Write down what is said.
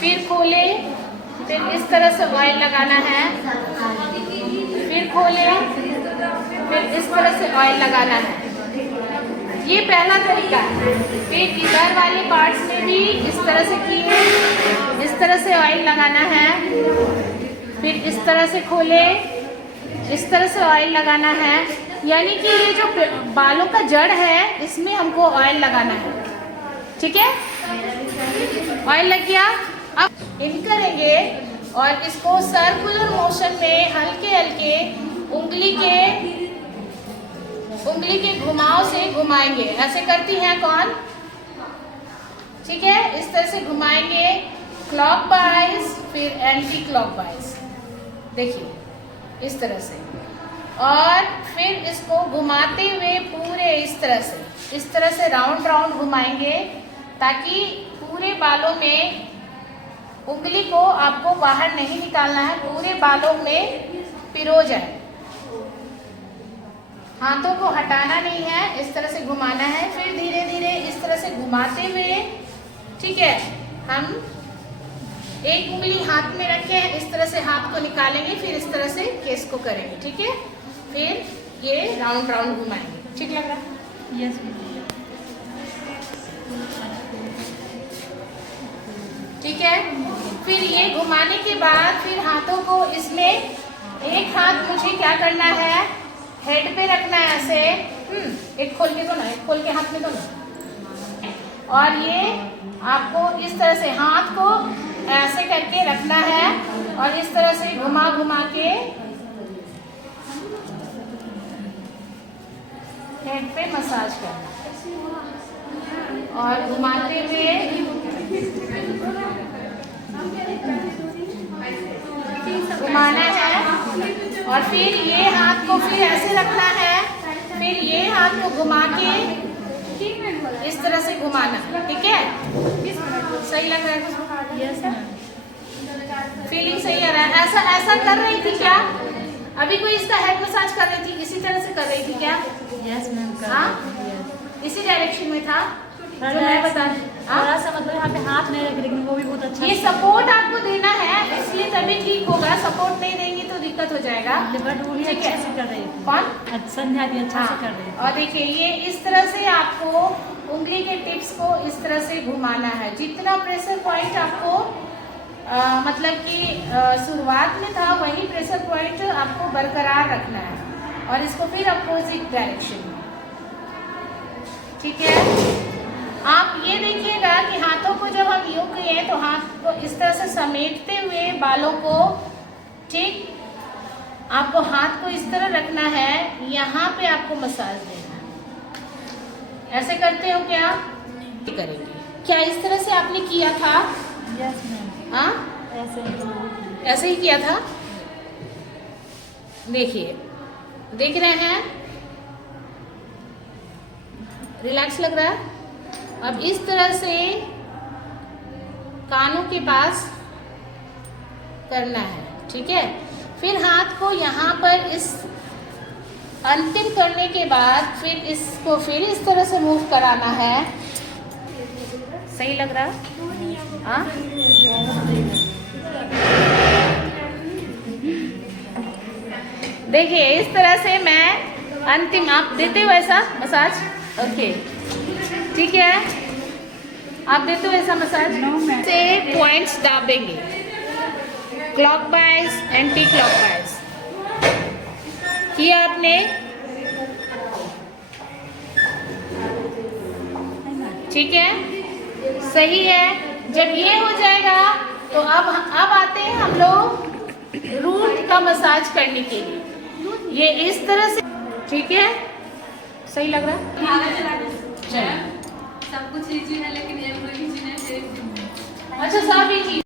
फिर खोले, फिर इस तरह से ऑयल लगाना है, फिर खोले, फिर इस तरह से ऑयल लगाना है। ये पहला तरीका है। फिर इधर वाले पार्ट्स में भी इस तरह से किए, इस तरह से ऑयल लगाना है, फिर इस तरह से खोले, इस तरह से ऑयल लगाना है। यानी कि ये जो बालों का जड़ है इसमें हमको ऑयल लगाना है। ठीक है, ऑयल लग गया। अब इन करेंगे और इसको सर्कुलर मोशन में हल्के हल्के उंगली के घुमाव से घुमाएंगे। ऐसे करती हैं कौन? ठीक है, इस तरह से घुमाएंगे, क्लॉकवाइज फिर एंटी क्लॉकवाइज। देखिए इस तरह से, और फिर इसको घुमाते हुए पूरे इस तरह से राउंड राउंड घुमाएंगे, ताकि पूरे बालों में उंगली को आपको बाहर नहीं निकालना है, पूरे बालों में पिरो जाए। हाथों को हटाना नहीं है, इस तरह से घुमाना है। फिर धीरे धीरे इस तरह से घुमाते हुए, ठीक है, हम एक उंगली हाथ में रखे हैं, इस तरह से हाथ को निकालेंगे, फिर इस तरह से केस को करेंगे। ठीक है, फिर ये राउंड राउंड घुमाएंगे। ठीक लग रहा है? यस। ठीक है, फिर ये घुमाने के बाद फिर हाथों को इसमें, एक हाथ मुझे क्या करना है, हेड पे रखना है ऐसे। एक खोल के दो ना, एक खोल के हाथ में दो ना। और ये आपको इस तरह से हाथ को ऐसे करके रखना है और इस तरह से घुमा घुमा के हेड पे मसाज करना और घुमाते हुए घुमाना है। और फिर ये हाथ को फिर ऐसे रखना है, फिर ये हाथ को घुमा के इस तरह से घुमाना। ठीक है, सही लग रहा है? यस। फीलिंग सही आ रहा है? ऐसा कर रही थी क्या? अभी कोई इसका हेड मसाज कर रही थी, इसी तरह से कर रही थी क्या? Yes ma'am. हाँ, इसी डायरेक्शन में था जो मैं बता रही। थोड़ा सा मतलब यहाँ पे हाथ नहीं रखे, लेकिन वो भी बहुत अच्छा। ये सपोर्ट आपको देना है, इसलिए तभी ठीक होगा। सपोर्ट नहीं देंगे तो दिक्कत हो जाएगा। बट वो भी अच्छे से कर रही है। कौन? संध्या भी अच्छा से कर रही है। और देखिए ये इस तरह से आपको उंगली के टिप्स को इस तरह से घुमाना है। जितना प्रेशर पॉइंट आपको मतलब कि शुरुआत में था, वही प्रेशर पॉइंट आपको बरकरार रखना है, और इसको फिर अपोजिट डायरेक्शन में। ठीक है, आप ये देखिएगा कि हाथों को जब हम यूं किए तो हाथ को इस तरह से समेटते हुए बालों को, ठीक, आपको हाथ को इस तरह रखना है, यहाँ पे आपको मसाज देना है। ऐसे करते हो क्या? करेंगे क्या? इस तरह से आपने किया था? Yes ma'am. हाँ, ऐसे ही किया था। देखिए, देख रहे हैं, रिलैक्स लग रहा है। अब इस तरह से कानों के पास करना है। ठीक है, फिर हाथ को यहाँ पर इस अंतिम करने के बाद फिर इसको फिर इस तरह से मूव कराना है। सही लग रहा है? हाँ, देखिए इस तरह से मैं अंतिम, आप देते हो ऐसा मसाज? ओके, ठीक है, आप देते हो ऐसा मसाज से पॉइंट्स दाबेंगे, क्लॉकवाइज एंटी क्लॉकवाइज। किया आपने? ठीक है, सही है। जब ये हो जाएगा तो अब आते हैं हम लोग रूट का मसाज करने के लिए। ये इस तरह से, ठीक है, सही लग रहा है? सब कुछ इजी है, लेकिन एक इजी है। अच्छा, सब इजी।